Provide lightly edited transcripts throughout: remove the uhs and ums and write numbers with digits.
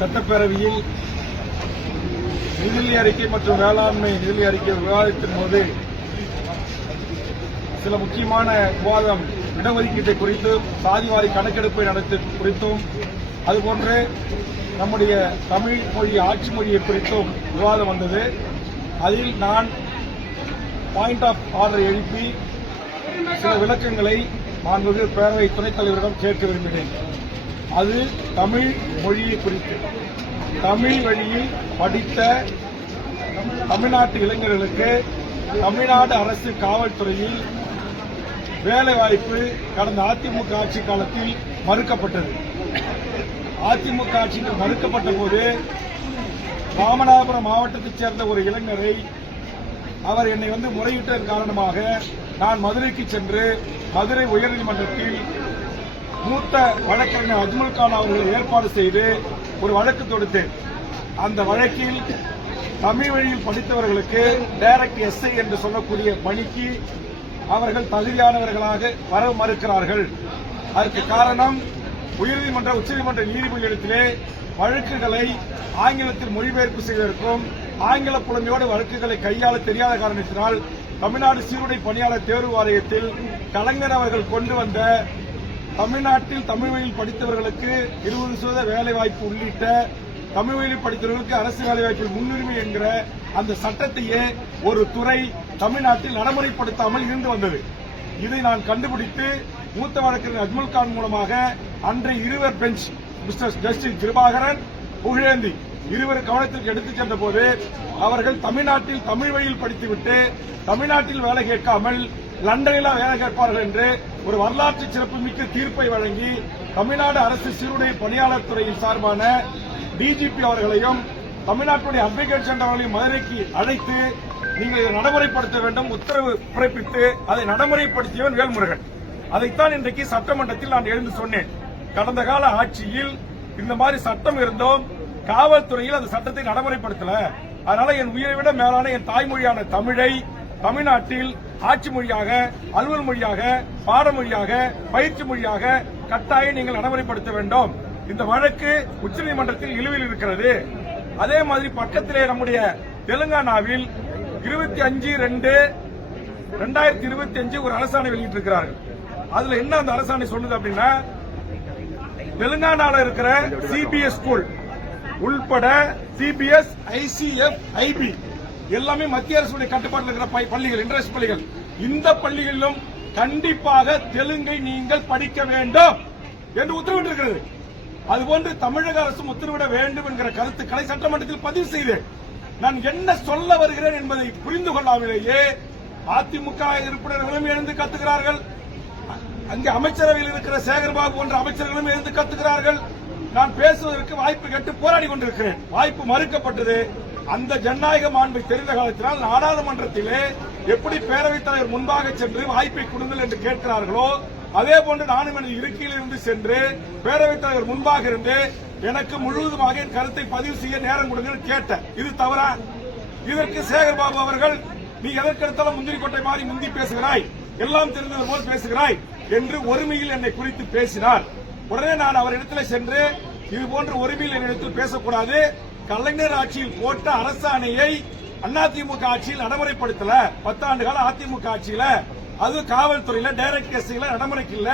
சட்டப்பேரவையில் நிதி அறிக்கை மற்றும் வேளாண்மை நிதி அறிக்கை விவாதத்தின் போது சில முக்கியமான விவாதம் இடஒதுக்கீட்டை குறித்தும் சாதிவாரி கணக்கெடுப்பை நடத்தி குறித்தும் அதுபோன்று நம்முடைய தமிழ் மொழி ஆட்சி மொழியை குறித்தும் விவாதம் வந்தது. அதில் நான் பாயிண்ட் ஆஃப் ஆர்டர் எழுப்பி சில விளக்கங்களை மாண்புமிகு பேரவை துணைத் தலைவரிடம் கேட்க விரும்பினேன். அது தமிழ் மொழியை குறித்து. தமிழ் வழியில் படித்த தமிழ்நாட்டு இளைஞர்களுக்கு தமிழ்நாடு அரசு காவல்துறையில் வேலைவாய்ப்பு கடந்த அதிமுக ஆட்சி காலத்தில் மறுக்கப்பட்டது. அதிமுக ஆட்சியில் மறுக்கப்பட்ட போது ராமநாதபுரம் மாவட்டத்தைச் சேர்ந்த ஒரு இளைஞரை அவர் என்னை முறையிட்டதன் காரணமாக நான் மதுரைக்கு சென்று மதுரை உயர்நீதிமன்றத்தில் மூத்த வழக்கறிஞர் அஜ்மல் கான் அவர்களை ஏற்பாடு செய்து ஒரு வழக்கு தொடுத்தேன். அந்த வழக்கில் தமிழ் வழியில் படித்தவர்களுக்கு டைரக்ட் எஸ்ஐ என்று சொல்லக்கூடிய பணிக்கு அவர்கள் தகுதியானவர்களாக வர மறுக்கிறார்கள். அதற்கு காரணம் உயர்நீதிமன்ற உச்சநீதிமன்ற நீதிபதிகளிடத்திலே வழக்குகளை ஆங்கிலத்தில் மொழிபெயர்ப்பு செய்வதற்கும் ஆங்கில புலமையோடு வழக்குகளை கையாள தெரியாத காரணத்தினால் தமிழ்நாடு சீருடை பணியாளர் தேர்வு வாரியத்தில் கலைஞர் அவர்கள் கொண்டு வந்த தமிழ்நாட்டில் தமிழ் வழியில் படித்தவர்களுக்கு 20% வேலைவாய்ப்பு உள்ளிட்ட தமிழ் வழியில் படித்தவர்களுக்கு அரசு வேலைவாய்ப்பில் முன்னுரிமை என்கிற அந்த சட்டத்தையே ஒரு துறை தமிழ்நாட்டில் நடைமுறைப்படுத்தாமல் இருந்து வந்தது. இதை நான் கண்டுபிடித்து மூத்த வழக்கறிஞர் அஜ்மல் கான் மூலமாக அன்றைய இருவர் bench mister justice Kirubakaran Pugazhendhi இருவர் கவனத்திற்கு எடுத்துச் சென்ற போது அவர்கள் தமிழ்நாட்டில் தமிழ் வழியில் படித்துவிட்டு தமிழ்நாட்டில் வேலை கேட்காமல் லண்டனில் வேலை கேட்பார்கள் என்று ஒரு வரலாற்று சிறப்புமிக்க தீர்ப்பை வழங்கி தமிழ்நாடு அரசு சீருடை பணியாளர் துறையின் சார்பான டிஜிபி அவர்களையும் தமிழ்நாட்டுடைய அட்வொகேட் ஜெனரல் அவர்களையும் மதுரைக்கு அழைத்து நீங்கள் இதை நடைமுறைப்படுத்த வேண்டும் உத்தரவு பிறப்பித்து அதை நடைமுறைப்படுத்தியவன் வேல்முருகன். அதைத்தான் இன்றைக்கு சட்டமன்றத்தில் நான் எழுந்து சொன்னேன். கடந்த கால ஆட்சியில் இந்த மாதிரி சட்டம் இருந்தோம், காவல்துறையில் அந்த சட்டத்தை நடைமுறைப்படுத்தல. அதனால என் உயிரை விட மேலான என் தாய்மொழியான தமிழை தமிழ்நாட்டில் ஆட்சி மொழியாக, அலுவல் மொழியாக, பாடமொழியாக, பயிற்சி மொழியாக கட்டாயம் நீங்கள் நடைமுறைப்படுத்த வேண்டும். இந்த வழக்கு உச்சநீதிமன்றத்தில் நிலுவையில் இருக்கிறது. அதே மாதிரி பக்கத்திலே நம்முடைய தெலுங்கானாவில் 25/2/2025 ஒரு அரசாணை வெளியிட்டிருக்கிறார்கள். அதுல என்ன அந்த அரசாணை சொல்லுது அப்படின்னா, தெலுங்கானாவில் இருக்கிற சிபிஎஸ் ஸ்கூல் உள்பட சிபிஎஸ், ஐசிஎஃப், ஐபி எல்லாமே மத்திய அரசுடைய கட்டுப்பாட்டில் இருக்கிற பள்ளிகள், இன்டர்நேஷனல் பள்ளிகள், இந்த பள்ளிகளிலும் கண்டிப்பாக தெலுங்கை நீங்கள் படிக்க வேண்டும் என்று உத்தரவிட்டிருக்கிறது. அதுபோன்று தமிழக அரசும் உத்தரவிட வேண்டும் என்கிற கருத்துக்களை சட்டமன்றத்தில் பதிவு செய்தேன். நான் என்ன சொல்ல வருகிறேன் என்பதை புரிந்து கொள்ளாமலேயே அதிமுக உறுப்பினர்களும் எழுந்து கத்துகிறார்கள். அங்கே அமைச்சரவையில் இருக்கிற சேகர்பாபு போன்ற அமைச்சர்களும் எழுந்து கத்துகிறார்கள். நான் பேசுவதற்கு வாய்ப்பு கேட்டு போராடி கொண்டிருக்கிறேன். வாய்ப்பு மறுக்கப்பட்டது. அந்த ஜனநாயக மாண்பை தெரிந்த காலத்தினால் நாடாளுமன்றத்திலே எப்படி பேரவைத் தலைவர் முன்பாக சென்று வாய்ப்பை கொடுங்கள் என்று கேட்கிறார்களோ அதே போன்று நானும் எனது இருக்கையில் இருந்து சென்று பேரவைத் தலைவர் முன்பாக இருந்து எனக்கு முழுவதுமாக என் கருத்தை பதிவு செய்ய நேரம் கொடுங்கள் கேட்டேன். இது தவறா? இதற்கு சேகர்பாபு அவர்கள், நீ எதற்கெடுத்தாலும் முந்திரி கொட்டை மாறி முந்தி பேசுகிறாய், எல்லாம் தெரிந்தது போல் பேசுகிறாய் என்று ஒருமையில் என்னை குறித்து பேசினார். உடனே நான் அவரிடத்தில் சென்று இதுபோன்ற ஒருமையில் என்னிடத்தில் பேசக்கூடாது, கலைஞர் ஆட்சியில் போட்ட அரசாணையை அதிமுக ஆட்சியில் நடைமுறைப்படுத்தல, 10 ஆண்டு கால அதிமுக ஆட்சியில அது காவல்துறையில டைரக்ட் எஸ்ஐல நடைமுறைக்கு இல்ல,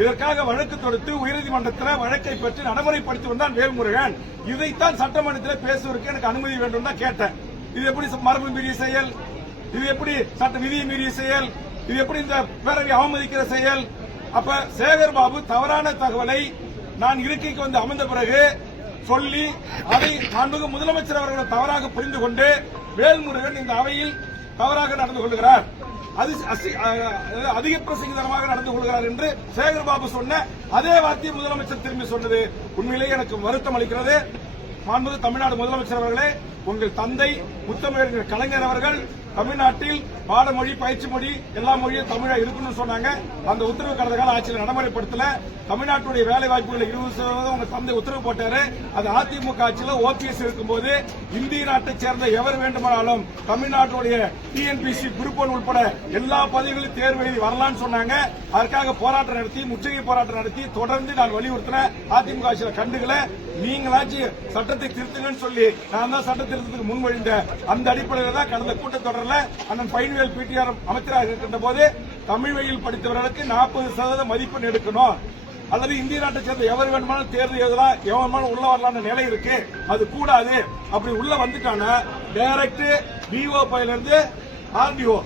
இதற்காக வழக்கு தொடுத்து உயர்நீதிமன்றத்தில் வழக்கை பெற்று நடைமுறைப்படுத்தி வந்தான் வேல்முருகன். இதைத்தான் சட்டமன்றத்தில் பேசுவதற்கு எனக்கு அனுமதி வேண்டும் தான் கேட்டேன். இது எப்படி மரபு மீறிய செயல்? இது எப்படி சட்ட விதியை மீறிய செயல்? இது எப்படி இந்த பேரவை அவமதிக்கிற செயல்? அப்ப சேகர்பாபு தவறான தகவலை நான் இருக்கைக்கு வந்து அமர்ந்த பிறகு சொல்லி அதை மாண்புமிகு முதலமைச்சர் அவர்கள் தவறாக புரிந்து கொண்டு வேல்முருகன் இந்த அவையில் தவறாக நடந்து கொள்கிறார், அதிக பிரசங்கிதமாக நடந்து கொள்கிறார் என்று சேகர்பாபு சொன்ன அதே வார்த்தையை முதலமைச்சர் திரும்பி சொன்னது உண்மையிலேயே எனக்கு வருத்தம் அளிக்கிறது. மாண்புமிகு தமிழ்நாடு முதலமைச்சர் அவர்களே, உங்கள் தந்தை முத்தமிழர் கலைஞர் அவர்கள் தமிழ்நாட்டில் பாடமொழி, பயிற்சி மொழி, எல்லா மொழியும் தமிழா இருக்குன்னு சொன்னாங்க. அந்த உத்தரவு கடந்த கால ஆட்சியில் நடைமுறைப்படுத்தல. தமிழ்நாட்டுடைய வேலை வாய்ப்புகளை 20% உங்க தந்தை உத்தரவு போட்டாரு. அது அதிமுக ஆட்சியில் ஓபிஎஸ் இருக்கும்போது இந்திய நாட்டை சேர்ந்த எவர் வேண்டுமானாலும் தமிழ்நாட்டுடைய டிஎன்பிசி குரூப் 1 உட்பட எல்லா பதவிகளும் தேர்வு எழுதி வரலாம்னு சொன்னாங்க. அதற்காக போராட்டம் நடத்தி, முற்றுகை போராட்டம் நடத்தி தொடர்ந்து நான் வலியுறுத்தின. அதிமுக ஆட்சியில் கண்டுகளை நீங்களாச்சும் சட்டத்தை திருத்துங்கன்னு சொல்லி நான் தான் சட்ட திருத்தத்துக்கு முன்மொழிந்த அந்த அடிப்படையில் தான் கடந்த கூட்டத்தொடரில் அண்ணன் பைன்வேல் பிடிஆர் அமைச்சராக இருக்கின்ற போது தமிழ் வழியில் படித்தவர்களுக்கு 40% மதிப்பெண் எடுக்கணும், அல்லது இந்திய நாட்டை சேர்ந்த எவர் வேணுமானும் தேர்வு எழுதலாம், எவன் வேணுமானும் உள்ள வரலாம்னு நிலை இருக்கு. அது கூடாது. அப்படி உள்ள வந்துட்டானா டைரக்ட் டிஓ பதவியில இருந்து ஆர்டிஓ,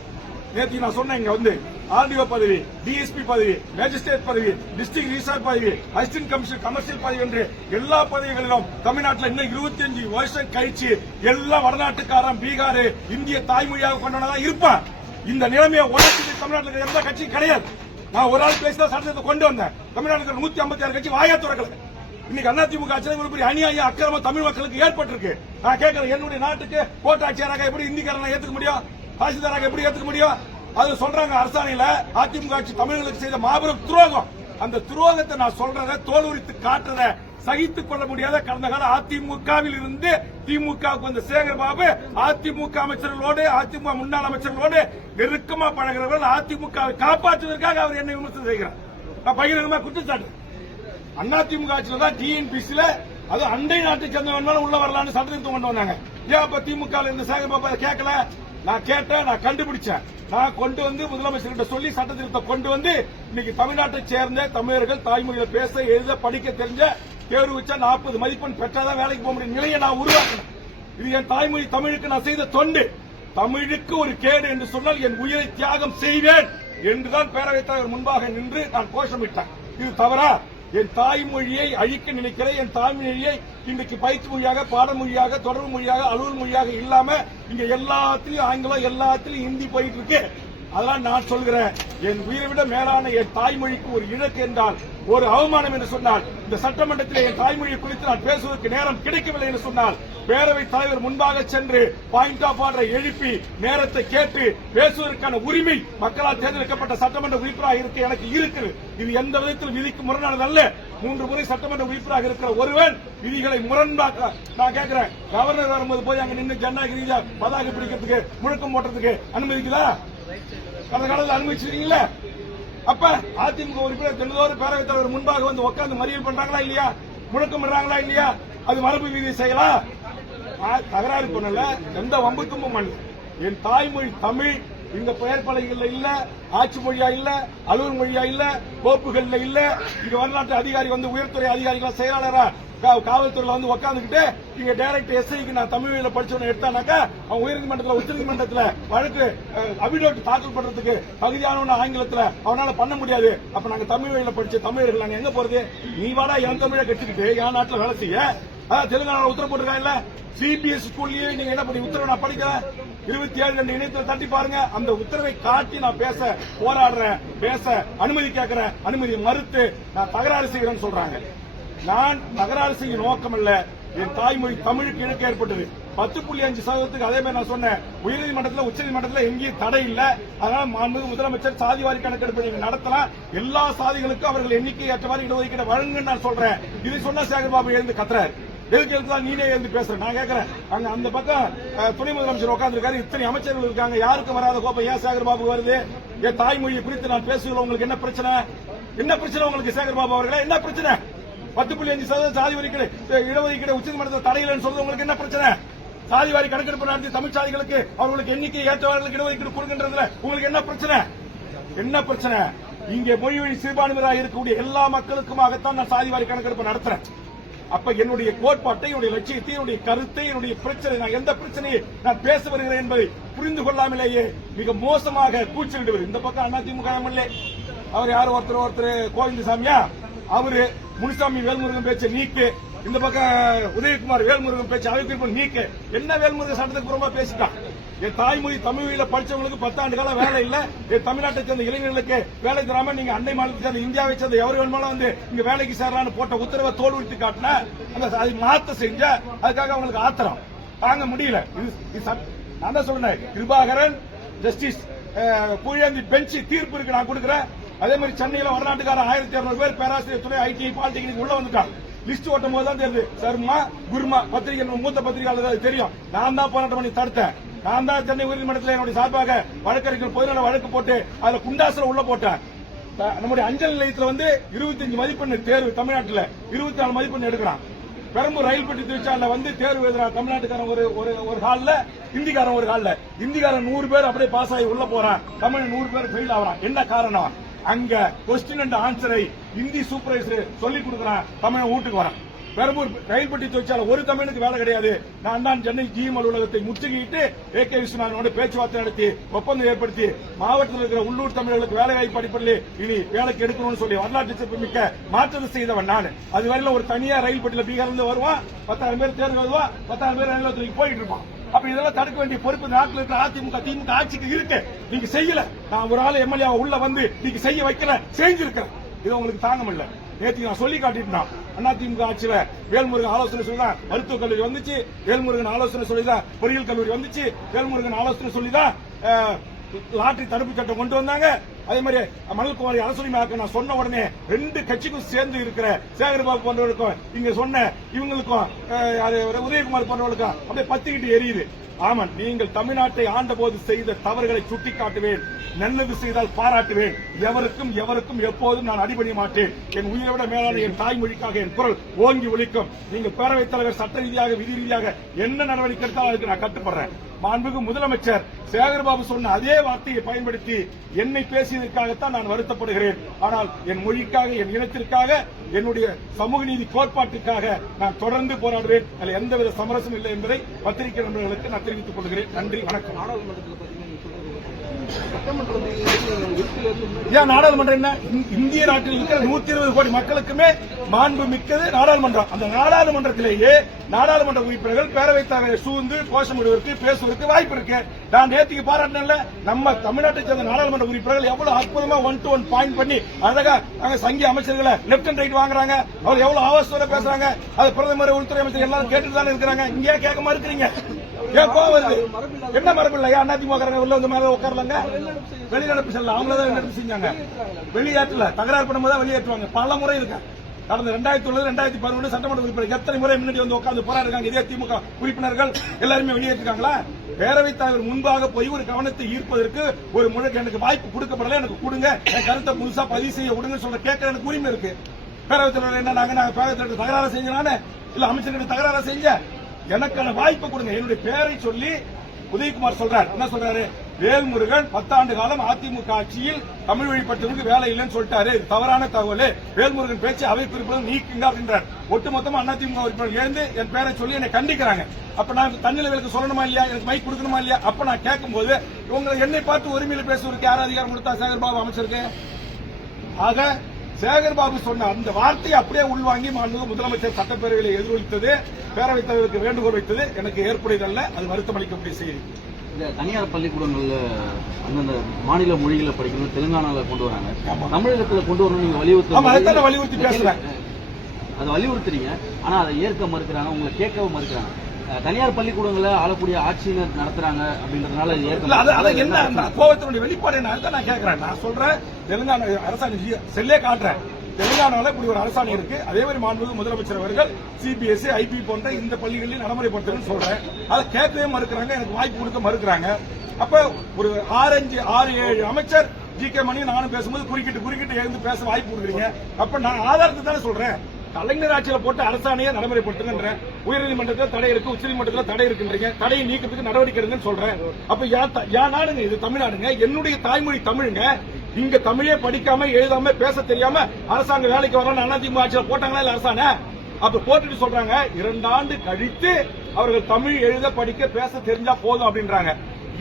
நேற்று நான் சொன்னேன், இங்க வந்து ஆர்டிஓ பதவி, டிஎஸ்பி பதவி, மேஜிஸ்ட்ரேட் பதவி, டிஸ்ட்ரிக்ட் ரிஜிஸ்ட்ரார் பதவி, அசிஸ்டன்ட் கமிஷனர் கமர்ஷியல் பதவி என்று எல்லா பதவிகளிலும் தமிழ்நாட்டில் இன்னும் 25 வருஷம் கழிச்சு எல்லா வடநாட்டுக்காரன் பீகார் இந்திய தாய்மொழியாக கொண்டவனதான் இருப்பான். இந்த நிலைமையை உடனே தமிழ்நாட்டில் எந்த கட்சியும் கிடையாது. நான் ஒரு ஆள் பேசிதான் சட்டத்தை கொண்டு வந்தேன். தமிழ்நாட்டில் 156 கட்சி வாயா துறக்கல. இன்னைக்கு அதிமுக ஆட்சியில் ஒரு பெரிய அநியாய அக்கிரமம் தமிழ் மக்களுக்கு ஏற்பட்டிருக்கு. நான் கேட்கிறேன், என்னுடைய நாட்டுக்கு கோட்டாட்சியராக எப்படி இந்திக்காரனை ஏத்துக்க முடியும், தாசில்தாராக எப்படி ஏத்துக்க முடியும்? அது சொல்றாங்க அரசாணையில அதிமுக ஆட்சி தமிழர்களுக்கு செய்த மாபெரும் துரோகம். அந்த துரோகத்தை நான் சொல்றத தோல் உரித்து காட்டுறத சகித்துக் கொள்ள முடியாத கடந்த கால அதிமுகவில் இருந்து திமுகவுக்கு வந்த சேகர்பாபு அதிமுக அமைச்சர்களோடு அதிமுக முன்னாள் அமைச்சர்களோடு நெருக்கமா பழகிறவர்கள் அதிமுகவை காப்பாற்றுவதற்காக அவர் என்ன விமர்சனம் செய்கிறார். நான் பகிரங்கமா குற்றச்சாட்டு. அதிமுக ஆட்சியில் தான் டிஎன்பிசில அது அண்டை நாட்டை சேர்ந்தவன் உள்ள வரலான்னு சட்டத்திருத்தம் கொண்டு வந்தாங்க. ஏன் அப்ப திமுக இந்த சேகர்பாபு கேட்கல? நான் கேட்டேன், நான் கண்டுபிடிச்சேன், நான் கொண்டு வந்து முதலமைச்சர்கிட்ட சொல்லி சட்டத்திருத்தம் கொண்டு வந்து இன்னைக்கு தமிழ்நாட்டை சேர்ந்த தமிழர்கள் தாய்மொழியில பேச எழுத படிக்க தெரிஞ்ச தேர்வு வச்சா 40 மதிப்பெண் பெற்றாதான் வேலைக்கு போக முடியும் நிலையை நான் உருவாக்கணும். இது என் தாய்மொழி தமிழுக்கு நான் செய்த தொண்டு. தமிழுக்கு ஒரு கேடு என்று சொன்னால் என் உயிரை தியாகம் செய்வேன் என்றுதான் பேரவைத் தலைவர் முன்பாக நின்று நான் கோஷமிட்டேன். இது தவறா? என் தாய்மொழியை அழிக்க நினைக்கிற என் தாய்மொழியை இன்றைக்கு பயிற்சி மொழியாக, பாடமொழியாக, தொடர்பு மொழியாக, அலுவல் மொழியாக இல்லாம இங்க எல்லாத்திலையும் ஆங்கிலம், எல்லாத்திலையும் ஹிந்தி போயிட்டு இருக்கு. அதெல்லாம் நான் சொல்கிறேன், என் உயிரை விட மேலான என் தாய்மொழிக்கு ஒரு இழக்கு என்றால், ஒரு அவமானம் என்று சொன்னால், இந்த சட்டமன்றத்தில் என் தாய்மொழியை குறித்து நான் பேசுவதற்கு நேரம் கிடைக்கவில்லை என்று சொன்னால், பேரவைத் தலைவர் முன்பாக சென்று பாயிண்ட் ஆஃப் ஆர்டரை எழுப்பி நேரத்தை கேட்டு பேசுவதற்கான உரிமை மக்களால் தேர்ந்தெடுக்கப்பட்ட சட்டமன்ற உறுப்பினராக இருக்க எனக்கு இருக்குது. இது எந்த விதத்தில் விதிக்கு முரணானது அல்ல. 3 முறை சட்டமன்ற உறுப்பினராக இருக்கிற ஒருவன் விதிகளை முரண்பாக்க நான் கேட்கிறேன். கவர்னர் வரும்போது போய் அங்க நின்று ஜனநாயக ரீதியா பதாகை பிடிக்கிறதுக்கு முழக்கம் போடுறதுக்கு அனுமதிக்குதா? கடந்த காலத்தில் அனுமதிச்சிருக்கீங்களா? அப்ப அதிமுக உறுப்பினர் தினந்தோறும் பேரவைத் தலைவர் முன்பாக வந்து உட்கார்ந்து மறியல் பண்றாங்களா இல்லையா? முழக்கம் பண்றாங்களா இல்லையா? அது மரபு விதி செய்யலாம். தகராறு பண்ணல, எந்த வம்பு தும்பும் அல்ல. என் தாய்மொழி தமிழ் இங்க பெயர் பலகைகள்ல இல்ல, ஆட்சி மொழியா இல்ல, அலுவல் மொழியா இல்ல, கோப்புகள்ல இல்ல. இங்க வரலாற்று அதிகாரி வந்து உயர்துறை அதிகாரிகளா செயலாளரா காவல்துறையில வந்து உட்காந்துக்கிட்டு இங்க டைரக்ட் எஸ்ஐக்கு நான் தமிழ் வழியில படிச்சவனை எடுத்தானாக்கா அவன் உயர்நீதிமன்றத்தில் உச்சநீதிமன்றத்தில் வழக்கு அபிடோட் தாக்கல் பண்றதுக்கு தகுதியானவன ஆங்கிலத்தில் அவனால பண்ண முடியாது. அப்ப நாங்க தமிழ் வழியில படிச்ச தமிழர்கள் நாங்க எங்க போறது? நீ வாடா என் தமிழை கட்டிக்கிட்டு என் நாட்டில் வேலை செய்ய. தெலுங்கானால உத்தரவு போட்டிருக்கா இல்ல? சிபிஎஸ் ஸ்கூல்லயே நீங்க என்ன பண்ணி உத்தரவை நான் படிக்கிறேன். 27 இணையத்தில் தட்டி பாருங்க. அந்த உத்தரவை காட்டி நான் பேச போராடுறேன், பேச அனுமதி கேட்கிறேன். அனுமதி மறுத்து நான் தகராறு செய்கிறேன்னு சொல்றாங்க. நான் தகராறு செய்ய நோக்கம் இல்ல. என் தாய்மொழி தமிழுக்கு இழக்க ஏற்பட்டது. 10.5% அதே மாதிரி நான் சொன்னேன். உயர்நீதிமன்றத்தில் உச்சநீதிமன்றத்தில் எங்கேயும் தடை இல்ல. அதனால மாண்புமிகு முதலமைச்சர் சாதிவாரி கணக்கெடுப்பு நீங்க நடத்தலாம். எல்லா சாதிகளுக்கும் அவர்கள் எண்ணிக்கை ஏற்றவாறு இடஒதுக்கீடு வழங்குன்னு நான் சொல்றேன். இதை சொன்ன சேகர்பாபு எழுந்து கத்துறாரு. எதுக்கு எழுதுதான் நீனே எழுந்து பேசுறேன். நான் கேட்கிறேன், அங்க அந்த பக்கம் துணை முதலமைச்சர் உட்கார்ந்துருக்காரு, இத்தனை அமைச்சர்கள் இருக்காங்க, யாருக்கும் வராத கோப்பம் ஏன் சேகர்பாபு வருது? என் தாய்மொழியை குறித்து நான் பேசுகிறேன். உங்களுக்கு என்ன பிரச்சனை? என்ன பிரச்சனை உங்களுக்கு சேகர்பாபு அவர்களே? என்ன பிரச்சனை? 10.5% சாதி இடஒதுக்கீடு உச்சநீதிமன்றத்தில் தடையில்லைன்னு சொல்றது உங்களுக்கு என்ன பிரச்சனை? சாதிவாரி கணக்கெடுப்பு நடத்தி தமிழ் சாதிகளுக்கு அவர்களுக்கு எண்ணிக்கை ஏற்றவர்களுக்கு இடஒதுக்கீடு கொடுக்கின்றதுல உங்களுக்கு என்ன பிரச்சனை? என்ன பிரச்சனை? இங்கே மொழி வழி சிறுபான்மையாக இருக்கக்கூடிய எல்லா மக்களுக்குமாகத்தான் நான் சாதிவாரி கணக்கெடுப்பு நடத்துறேன். அப்ப என்னுடைய கோட்பாட்டை, என்னுடைய லட்சியத்தை, என்னுடைய கருத்தை, என்னுடைய பிரச்சனை, நான் எந்த பிரச்சனையை நான் பேச வருகிறேன் என்பதை புரிந்து கொள்ளாமலேயே மிக மோசமாக கூச்சலிடுவது. இந்த பக்கம் அதிமுக எம்எல்ஏ அவர் யார் ஒருத்தர் கோவிந்தசாமியா, அவரு முனுசாமி வேல்முருகன் பேச்ச நீக்கு, இந்த பக்கம் உதயகுமார் வேல்முருகன் பேச்சு அவைக்குறிப்பு நீக்கு. என்ன வேல்முருகன் சட்டத்துக்கு புறமா பேசிட்டான்? என் தாய்மொழி தமிழில் படிச்சவங்களுக்கு 10 ஆண்டு காலம் வேலை இல்ல. என் தமிழ்நாட்டை சேர்ந்த இளைஞர்களுக்கு வேலை தராம நீங்க அண்டை மாநிலத்தை சேர்ந்த இந்தியாவை சேர்ந்த எவரு வேணுமாலும் வந்து இங்க வேலைக்கு சேரலான்னு போட்ட உத்தரவை தோல் உரித்து காட்டின அதை மாத்த செஞ்ச அதுக்காக அவங்களுக்கு ஆத்திரம் தாங்க முடியல. நான் தான் சொல்றேன், கிருபாகரன் ஜஸ்டிஸ் புயந்தி பெஞ்ச் தீர்ப்பு இருக்கு நான் கொடுக்கிறேன். அதே மாதிரி சென்னையில வடநாட்டுக்கார 1200 பேர் பேராசிரியர் துறை ஐடி பாலிடெக்னிக் உள்ள வந்துட்டாங்க. லிஸ்ட் ஓட்டும் போது தான் தெரியுது. சர்மா குர்மா பத்திரிகை மூத்த பத்திரிகையாளர் தெரியும். நான் தான் போராட்டம் பண்ணி தடுத்தேன். நான் தான் சென்னை உயர்நீதிமன்றத்தில் என்னுடைய சார்பாக வழக்கறிஞர் பொதுநல வழக்கு போட்டு அதுல குண்டாசுல உள்ள போட்டேன். நம்முடைய அஞ்சல் நிலையத்தில் வந்து 25 மதிப்பெண் தேர்வு தமிழ்நாட்டில் 24 மதிப்பெண் எடுக்கிறான். பெரம்பூர் ரயில் பெட்டி தொழிற்சாலை வந்து தேர்வு எழுதுறான் தமிழ்நாட்டுக்காரன் ஒரு ஹால்ல, இந்திக்காரன் ஒரு ஹால்ல. இந்திக்காரன் 100 பேர் அப்படியே பாஸ் ஆகி உள்ள போறான், தமிழ் 100 பேர் ஃபெயில் ஆகிறான். என்ன காரணம்? அங்க கொஸ்டின் அண்ட் ஆன்சரை இந்தி சூப்பர்வைசர் சொல்லி கொடுக்கறான், தமிழ் வீட்டுக்கு வரான். பெரம்பூர் ரயில் பெட்டி தொழிற்சாலை ஒரு தமிழுக்கு வேலை கிடையாது. நான் தான் சென்னை ஜிஎம் அலுவலகத்தை முற்றுகையிட்டு AK விஸ்வநாதனோட பேச்சுவார்த்தை நடத்தி ஒப்பந்தம் ஏற்படுத்தி மாவட்டத்தில் இருக்கிற உள்ளூர் தமிழர்களுக்கு வேலை வாய்ப்பு அடிப்படையில் இனி வேலைக்கு எடுக்கணும்னு சொல்லி வரலாற்று சிறப்புமிக்க மாற்றத்தை செய்தவன் நான். அதுவரையில ஒரு தனியா ரயில் பெட்டியில பீகார்ல இருந்து வருவான், 10,000 பேர் தேர்வு எழுதுவான், 10,000 பேர் ரயில் துறைக்கு போயிட்டு இருப்பான். அப்ப இதெல்லாம் தடுக்க வேண்டிய பொறுப்பு நாட்டில் இருக்கிற அதிமுக திமுக ஆட்சிக்கு இருக்கு. நீங்க செய்யல. நான் ஒரு ஆள் எம்எல்ஏ உள்ள வந்து நீங்க செய்ய வைக்கல, செஞ்சிருக்கிறேன். இது உங்களுக்கு தாங்க முடியல. நேற்று நான் சொல்லி காட்டிட்டேன். அதிமுக ஆட்சியில வேல்முருகன் ஆலோசனை சொல்லிதான் மருத்துவக் கல்லூரி வந்துச்சு, வேல்முருகன் ஆலோசனை சொல்லிதான் பொறியியல் கல்லூரி வந்துச்சு, வேல்முருகன் ஆலோசனை சொல்லிதான் லாட்டரி தடுப்பு சட்டம் கொண்டு வந்தாங்க. அதே மாதிரி மணல்குமாரி அரசுரிமையாக்க நான் சொன்ன உடனே 2 கட்சிக்கும் சேர்ந்து இருக்கிற சேகர்பாபு போன்றவர்களுக்கும் இங்க சொன்ன இவங்களுக்கும் உதயகுமார் போன்றவர்களுக்கும் அப்படியே பத்திக்கிட்டு எரியுது. ஆமன், நீங்கள் தமிழ்நாட்டை ஆண்ட போது செய்த தவறுகளை சுட்டிக்காட்டுவேன், நல்லது செய்தால் பாராட்டுவேன். எவருக்கும் எப்போதும் நான் அடிபணிய மாட்டேன். என் உயிரை விட மேலான என் தாய்மொழிக்காக என் குரல் ஓங்கி ஒலிக்கும். நீங்கள் பேரவைத் தலைவர் சட்ட ரீதியாக விதி ரீதியாக என்ன நடவடிக்கை எடுத்தாலும் அதுக்கு நான் கட்டுப்படுறேன். மாண்புமிகு முதலமைச்சர் சேகர்பாபு சொன்ன அதே வார்த்தையை பயன்படுத்தி என்னை பேசியதற்காகத்தான் நான் வருத்தப்படுகிறேன். ஆனால் என் மொழிக்காக, என் இனத்திற்காக, என்னுடைய சமூக நீதி கோட்பாட்டுக்காக நான் தொடர்ந்து போராடுவேன். அதில் எந்தவித சமரசம் இல்லை என்பதை பத்திரிகை நண்பர்களுக்கு நான் தெரிவித்துக் கொள்கிறேன். நன்றி, வணக்கம். ஏன் நாடாளுமன்றம் என்ன? இந்திய நாட்டில் இருக்கிற 120 கோடி மக்களுக்குமே மாண்பு மிக்கது நாடாளுமன்றம். அந்த நாடாளுமன்றத்திலேயே நாடாளுமன்ற உறுப்பினர்கள் பேரவைத் தலைவர் சூழ்ந்து கோஷமிடுவதற்கு பேசுவதற்கு வாய்ப்பு இருக்கு. நான் நேற்றுக்கு பாராட்டினேன்ல, நம்ம தமிழ்நாட்டை சேர்ந்த நாடாளுமன்ற உறுப்பினர்கள் எவ்வளவு அற்புதமா 1 to 1 பாயிண்ட் பண்ணி அழகா சங்கி அமைச்சர்களை லெப்ட் அண்ட் ரைட் வாங்குறாங்க. அவர் எவ்வளவு ஆவசத்தோட பேசுறாங்க. அது பிரதமர், உள்துறை அமைச்சர் எல்லாரும் கேட்டுட்டு தானே இருக்கிறாங்க. இங்கே கேட்க இருக்கிறீங்க. ஏன் கோவம் வருது? என்ன மரபு இல்லையா? அதிமுக உள்ள வந்து மேல உட்காரலங்க, வெளிநடப்பு செல்ல அவங்களதான் வெளிநடப்பு செஞ்சாங்க. வெளியேற்றல, தகராறு பண்ணும்போது வெளியேற்றுவாங்க. பல முறை இருக்கு. கடந்த 2009, 2011 சட்டமன்ற உறுப்பினர் எத்தனை முறை முன்னாடி வந்து உட்கார்ந்து போராடுறாங்க. இதே திமுக உறுப்பினர்கள் எல்லாருமே வெளியேற்றிருக்காங்களா? பேரவைத் தலைவர் முன்பாக போய் ஒரு கவனத்தை ஈர்ப்பதற்கு ஒரு முறை எனக்கு வாய்ப்பு கொடுக்கப்படல, எனக்கு கொடுங்க, என் கருத்தை முழுசா பதிவு செய்ய விடுங்க சொல்ற கேட்க எனக்கு உரிமை இருக்கு. பேரவைத் தலைவர் என்ன நாங்க பேரவைத் தலைவர் தகராறு செஞ்சானே இல்ல அமைச்சர்கிட்ட தகராறு செஞ்ச, எனக்கான வாய்ப்பு கொடுங்க. என்னுடைய பேரை சொல்லி உதயகுமார் சொல்றாரு. என்ன சொல்றாரு? வேல்முருகன் 10 ஆண்டு காலம் அதிமுக ஆட்சியில் தமிழ் வழிபட்டவருக்கு வேலை இல்லைன்னு சொல்லிட்டாரு. இது தவறான தகவல். வேல்முருகன் பேச்சு அவை குறிப்பிடம் நீக்குங்க அப்படின்றார். ஒட்டுமொத்தமா அதிமுக உறுப்பினர் எழுந்து என் பேரை சொல்லி என்னை கண்டிக்கிறாங்க. அப்ப நான் தன்னிலவர்களுக்கு சொல்லணுமா இல்லையா? எனக்கு மைக் கொடுக்கணுமா இல்லையா? அப்ப நான் கேட்கும்போது இவங்க என்னை பார்த்து உரிமையில பேசுவதற்கு யார் அதிகாரம் கொடுத்தா? சேகர்பாபு அமைச்சருக்கு. ஆக சேகர்பாபு சொன்ன அந்த வார்த்தையை அப்படியே உள்வாங்கி மாண்புமிகு முதலமைச்சர் சட்டப்பேரவையில் எதிரொலித்தது, பேரவைத் தலைவருக்கு வேண்டுகோள் வைத்தது எனக்கு ஏற்புடையதல்ல. அது வருத்தம் அளிக்கக்கூடிய செய்தி. இந்த தனியார் பள்ளிக்கூடங்கள்ல அந்தந்த மாநில மொழிகளை படிக்கணும், தெலுங்கானால கொண்டு வராங்க, தமிழகத்தில் கொண்டு வரணும். நீங்க வலியுறுத்தி பேசுறேன். அதை வலியுறுத்துறீங்க. ஆனா அதை ஏற்க மறுக்கிறாங்க, உங்களை கேட்கவும் மறுக்கிறாங்க. தனியார் பள்ளிக்கூடங்களை ஆளக்கூடிய ஆட்சியினர் நடத்துறாங்க அப்படின்றதுனால என்ன கோபத்தினுடைய வெளிப்பாடு என்ன நான் கேட்கிறேன். நான் சொல்றேன், தெலுங்கானா அரசாங்கம் செல்லே காட்டுறேன். தெலுங்கானால இப்படி ஒரு அரசாணை இருக்கு. அதே மாதிரி மாண்புமிகு முதலமைச்சர் அவர்கள் CBSE, IB போன்ற இந்த பள்ளிகளில் நடைமுறைப்படுத்தணும்னு சொல்றேன். அதை கேட்கவே மறுக்கிறாங்க, எனக்கு வாய்ப்பு கொடுக்க மறுக்கிறாங்க. அப்ப ஒரு 6-7 அமைச்சர் GK மணி நானும் பேசும்போது குறுக்கிட்டு எழுந்து பேச வாய்ப்பு கொடுக்குறீங்க. அப்ப நான் ஆதாரத்தை தானே சொல்றேன். கலைஞர் ஆட்சியில போட்ட அரசாணையை நடைமுறைப்படுத்துகின்ற உயர்நீதிமன்றத்தில் தடை இருக்கு, உச்சநீதிமன்றத்தில் தடை இருக்குன்றீங்க. தடையை நீக்கிறதுக்கு நடவடிக்கை எடுங்கன்னு சொல்றேன். அப்ப யா நாடுங்க இது? தமிழ்நாடுங்க. என்னுடைய தாய்மொழி தமிழுங்க. இங்க தமிழே படிக்காம எழுதாம பேச தெரியாம அரசாங்க வேலைக்கு வரணும் அதிமுக ஆட்சியில போட்டாங்களா இல்ல அரசாணை? அப்ப போட்டுட்டு சொல்றாங்க 2 ஆண்டு கழித்து அவர்கள் தமிழ் எழுத படிக்க பேச தெரிஞ்சா போதும் அப்படின்றாங்க.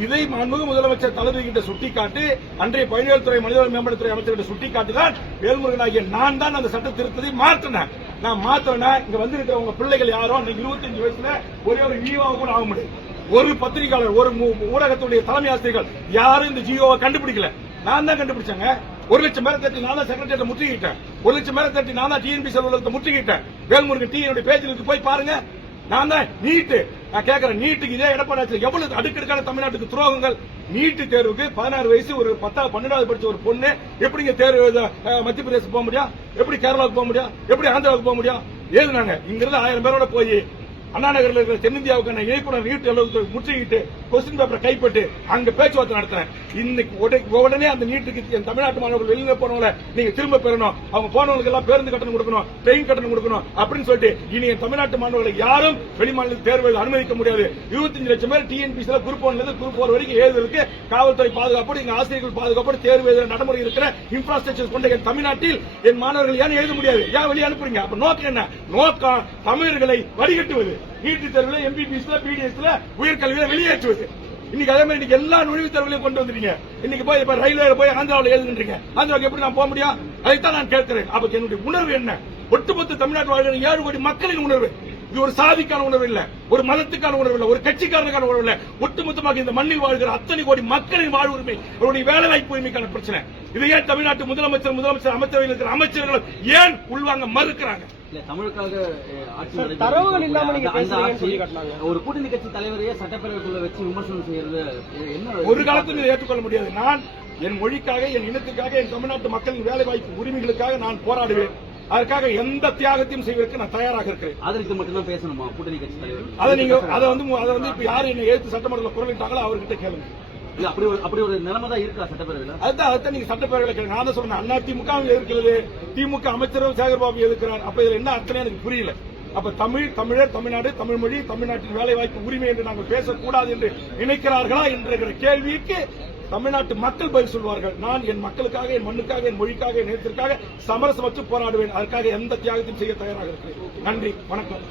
இதை மாண்புமிகு முதலமைச்சர் தளபதி கிட்ட சுட்டிக்காட்டி, அன்றைய பயணியல் துறை மனிதவள மேம்பாட்டுத்துறை அமைச்சர்கிட்ட சுட்டிக்காட்டுதான் வேல்முருகன் ஆகிய நான் தான் அந்த சட்ட திருத்தத்தை மாற்றினேன். நான் மாத்திரனா இங்க வந்திருக்கிற உங்க பிள்ளைகள் யாரோ 25 வயசுல ஒரே ஒரு ஈவாவை கூட ஆக முடியும். ஒரு பத்திரிகையாளர், ஒரு ஊடகத்துடைய தலைமை ஆசிரியர்கள் யாரும் இந்த ஜியோவை கண்டுபிடிக்கல. நான் தான் கண்டுபிடிச்சாங்க. 1,00,000 பேரை தட்டி நான் தான் செக்ரட்டரியேட்டை முற்றுகிட்டேன். 1,00,000 பேரை தட்டி நான் தான் TNPSC அலுவலகத்தை முற்றுகிட்டேன். வேல்முருகன் என்னுடைய பேஜிலுக்கு போய் பாருங்க. நான் தான் நீட்டு. நான் கேட்கிறேன், நீட்டுக்கு இதே எடப்பாடி எவ்வளவு அடுக்கடுக்கான தமிழ்நாட்டுக்கு துரோகங்கள். நீட்டு தேர்வுக்கு 16 வயசு ஒரு 12வது படிச்ச ஒரு பொண்ணு எப்படிங்க தேர்வு மத்திய பிரதேசம் போக முடியும்? எப்படி கேரளாவுக்கு போக முடியும்? எப்படி ஆந்திராவுக்கு போக முடியும்? ஏதுனாங்க இங்கிருந்து 1000 பேரோட போய் அண்ணா நகரில் இருக்கிற தென்னிந்தியாவுக்கான இயக்குனர் நீட் அலுவலகத்தை முற்றுகிட்டு கொஸ்டின் பேப்பரை கைப்பட்டு அங்க பேச்சுவார்த்தை நடத்தினேன். இன்னைக்கு உடனே அந்த நீட்டுக்கு என் தமிழ்நாட்டு மாணவர்கள் வெளியில போனவங்கள நீங்க திரும்ப பெறணும், அவங்க போனவங்களுக்கு எல்லாம் பேருந்து கட்டணம் கொடுக்கணும், ட்ரெயின் கட்டணம் கொடுக்கணும் அப்படின்னு சொல்லிட்டு இனி என் தமிழ்நாட்டு மாணவர்களை யாரும் வெளிமாநில தேர்வில் அனுமதிக்க முடியாது. 25 லட்சம் பேர் டிஎன்பிசில குரூப் 1 இருந்து குரூப் 4 வரைக்கும் எழுதுறதுக்கு காவல்துறை பாதுகாப்போடு எங்க ஆசிரியர்கள் பாதுகாப்போடு தேர்வு எழுத நடைமுறை இருக்கிற இன்ஃப்ராஸ்ட்ரக்சர் கொண்ட என் தமிழ்நாட்டில் என் மாணவர்கள் ஏன் எழுத முடியாது? ஏன் வெளியே அனுப்புறீங்க? அப்ப நோக்கம் என்ன? நோக்கம் தமிழர்களை வடிகட்டுவது, நீட் தேர்வில் எம்பிபிஎஸ்ல பிடிஎஸ்ல உயர்கல்வியில வெளியேற்றுவது. இன்னைக்கு அதே மாதிரி இன்னைக்கு எல்லா நுழைவுத் தேர்வுகளையும் கொண்டு வந்துட்டீங்க. இன்னைக்கு போய் இப்ப ரயில்வே போய் ஆந்திராவில் எழுதுன்றீங்க. ஆந்திராவுக்கு எப்படி நான் போக முடியும்? அதைத்தான் நான் கேட்கிறேன். அப்ப என்னுடைய உணர்வு என்ன? ஒட்டுமொத்த தமிழ்நாட்டு வாழ்கிற 7 கோடி மக்களின் உணர்வு. இது ஒரு சாதிக்கான உணர்வு இல்ல, ஒரு மதத்துக்கான உணர்வு இல்ல, ஒரு கட்சிக்காரனுக்கான உணர்வு இல்ல. ஒட்டுமொத்தமாக இந்த மண்ணில் வாழ்கிற அத்தனை கோடி மக்களின் வாழ் உரிமை, அவருடைய வேலை வாய்ப்பு உரிமைக்கான பிரச்சனை. இதை ஏன் தமிழ்நாட்டு முதலமைச்சர் அமைச்சரவையில் இருக்கிற அமைச்சர்கள் ஏன் உள்வாங்க மறுக்கிறாங்க? தமிழுக்காக ஆட்சி தரவுகள் இல்லாம நீங்க அந்த ஆட்சி ஒரு கூட்டணி கட்சி தலைவரையே சட்டப்பேரவைக்குள்ள வச்சு விமர்சனம் செய்யறது என்ன? ஒரு காலத்தில் ஏற்றுக்கொள்ள முடியாது. நான் என் மொழிக்காக, என் இனத்துக்காக, என் தமிழ்நாட்டு மக்களின் வேலை வாய்ப்பு உரிமைகளுக்காக நான் போராடுவேன். அதற்காக எந்த தியாகத்தையும் செய்வதற்கு நான் தயாராக இருக்கிறேன். ஆதரித்து மட்டும்தான் பேசணுமா கூட்டணி கட்சி தலைவர்? அதை வந்து இப்ப யாரு என்ன எழுத்து சட்டமன்றத்தில் குரலிட்டாங்களோ அவர்கிட்ட கேளுங்க. அப்படி ஒரு நிலைமை தான் இருக்கா சட்டப்பேரவையில்? அதுதான் நீங்க சட்டப்பேரவையில் கேளுங்க. நான் தான் சொன்னேன், அதிமுக எதிர்க்கிறது, திமுக அமைச்சரும் சேகர்பாபு எதிர்க்கிறார். அப்ப இதுல என்ன அர்த்தம் எனக்கு புரியல. அப்ப தமிழர், தமிழ்நாடு, தமிழ் மொழி, தமிழ்நாட்டின் வேலை வாய்ப்பு உரிமை என்று நாங்கள் பேசக்கூடாது என்று நினைக்கிறார்களா என்ற கேள்விக்கு தமிழ்நாட்டு மக்கள் பதில் சொல்வார்கள். நான் என் மக்களுக்காக, என் மண்ணுக்காக, என் மொழிக்காக, என் நேரத்திற்காக சமரசமற்று போராடுவேன். அதற்காக எந்த தியாகத்தையும் செய்ய தயாராக இருக்கிறேன். நன்றி, வணக்கம்.